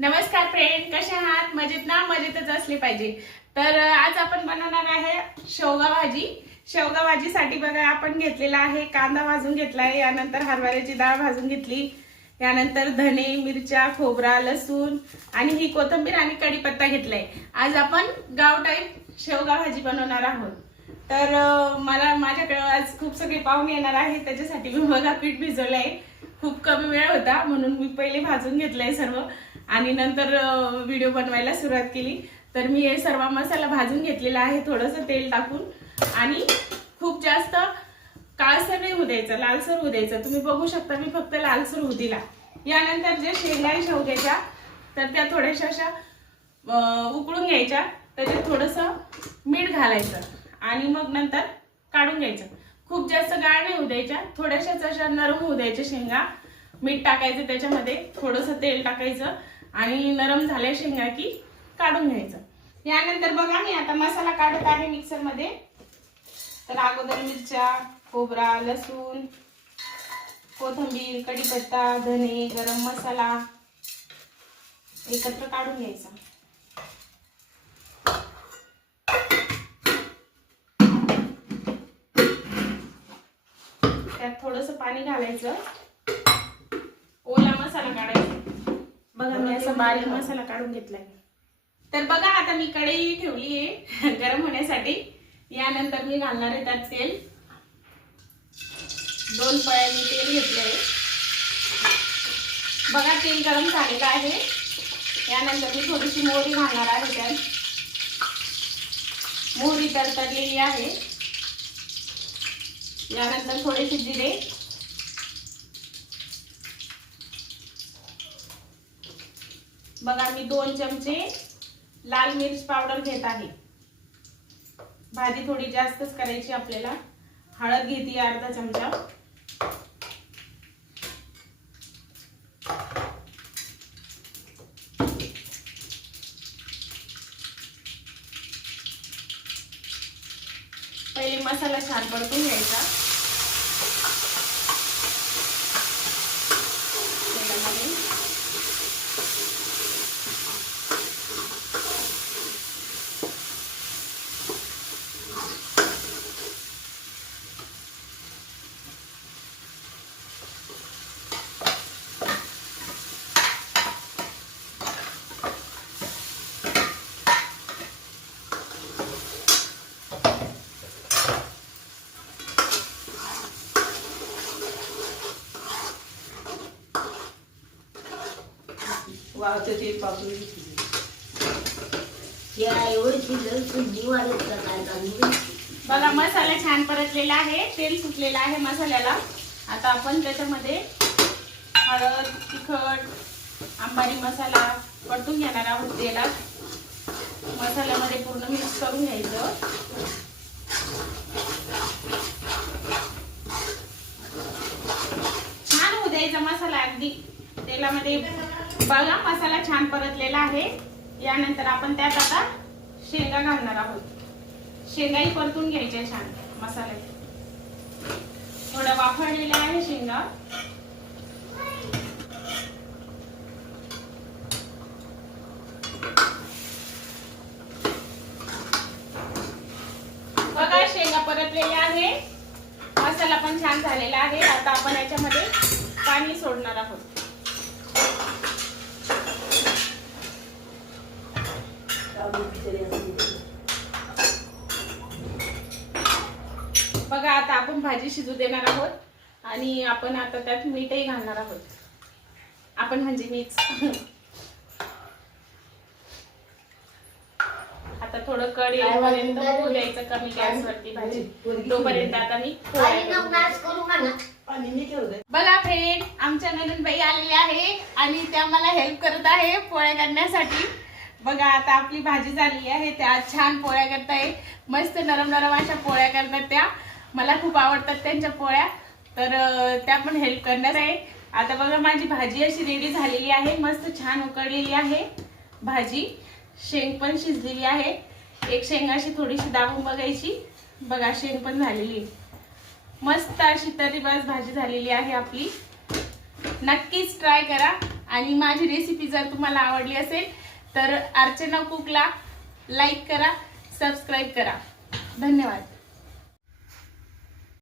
नमस्कार फ्रेंड, कसे आहात? मजेत ना? मजेतच असले पाहिजे. तर आज आपण बनवणार आहे शेवगा भाजी. शेवगा भाजीसाठी बघा आपण घेतलेला आहे कांदा भाजून घेतलाय, यानंतर हरभऱ्याची डाळ भाजून घेतली, यानंतर धने, मिरच्या, खोबरा, लसूण आणि ही कोथिंबीर आणि कढीपत्ता घेतलाय. आज आपण गाव टाईप शेवगा भाजी बनवणार आहोत. तर माझ्याकडे आज खूप सगळे पाहुणे येणार आहे, त्याच्यासाठी मी बघा पीठ भिजवलंय. खूप कमी वेळ होता म्हणून मी पहिले भाजून घेतलंय सर्व आणि नंतर व्हिडिओ बनवायला सुरुवात केली. तर मी हे सर्व मसाला भाजून घेतलेला आहे थोडंसं तेल टाकून आणि खूप जास्त काळसर नाही होऊ द्यायचं, लालसर होऊ द्यायचं. तुम्ही बघू शकता मी फक्त लालसर होऊ दिला. यानंतर जे शेंगा शेवग्याच्या तर त्या थोड्याशा अशा उकळून घ्यायच्या, त्याच्यात थोडंसं मीठ घालायचं आणि मग नंतर काढून घ्यायचं. खूप जास्त गाळ नाही होऊ द्यायच्या, थोड्याशाच अशा नरम होऊ द्यायच्या शेंगा. मीठ टाकायचं, त्याच्यामध्ये थोडंसं तेल टाकायचं आणि नरम झाल्या शेंगा की काढून घ्यायचं. यानंतर बघा मी आता मसाला काढत आहे मिक्सर मध्ये. तर अगोदर मिरच्या, खोबरा, लसूण, कोथिंबीर, कढीपत्ता, धने, गरम मसाला एकत्र काढून घ्यायचा. त्यात थोडंसं पाणी घालायचं, ओला मसाला काढायचा. बघा मी असा बारीक मसाला काढून घेतलाय. तर बघा आता मी कढई ठेवली आहे गरम होण्यासाठी. यानंतर मी घालणार आहे त्यात तेल. 2 पळ्या मी तेल घेतलंय. बघा तेल गरम झालेलं आहे. यानंतर मी थोडीशी मोहरी घालणार आहे त्यात. मोहरी तडतडलेली आहे. यानंतर थोडेसे जिरे, बघा मी 2 चमचे लाल मिर्च पावडर घेत आहे. भाजी थोडी जास्तच करायची आपल्याला. हळद घेते अर्धा चमचा. पहिले मसाला छान परतून घ्यायचा. बघा मसाला छान परतलेला आहे, तेल सुटलेलं आहे मसाल्याला. आता आपण त्याच्यामध्ये हळद, तिखट, अंबारी मसाला परतून घेणार आहोत तेलात. मसाल्यामध्ये पूर्ण मिक्स करून घ्यायचं. छान होऊ द्यायचा मसाला अगदी तेलामध्ये. बघा मसाला छान परतलेला आहे. यानंतर आपण त्यात आता शेंगा घालणार आहोत. शेंगाही परतून घ्यायच्या छान मसाल्यात. थोड्या वाफळलेल्या आहे शेंगा. बघा शेंगा परतलेल्या आहे, मसाला पण छान झालेला आहे. आता आपण याच्यामध्ये पाणी सोडणार आहोत. बघा आता आपण भाजी शिजू देणार आहोत आणि आपण आता त्यात मीठही घालणार आहोत. आपण म्हणजे मीच. आता थोडं कढई पर्यंत होऊ द्यायचं कमी गॅसवरती भाजी. तोपर्यंत आता मी बघा फ्रेंड, आमच्या ननंदबाई आलेल्या आहे आणि त्या मला हेल्प करत आहे पोळ्या करण्यासाठी. बघा आता आपली भाजी झालेली आहे. त्या छान पोळ्या करताय, मस्त नरम नरम अशा पोळ्या करतात त्या. मला खूप आवडतात त्यांच्या पोळ्या. तर त्या पण हेल्प करणार आहे. आता बघा माझी भाजी अशी रेडी झालेली आहे, मस्त छान उकळलेली आहे भाजी. शेंग पण शिजलेली आहे. एक शेंग अशी थोडीशी दाबून बघायची. बघा शेंग पण झालेली, मस्त अशी तर्रीबाज भाजी झालेली आहे आपली. नक्कीच ट्राय करा आणि माझी रेसिपी जर तुम्हाला आवडली असेल तर अर्चना कुकला लाईक करा, सबस्क्राईब करा. धन्यवाद.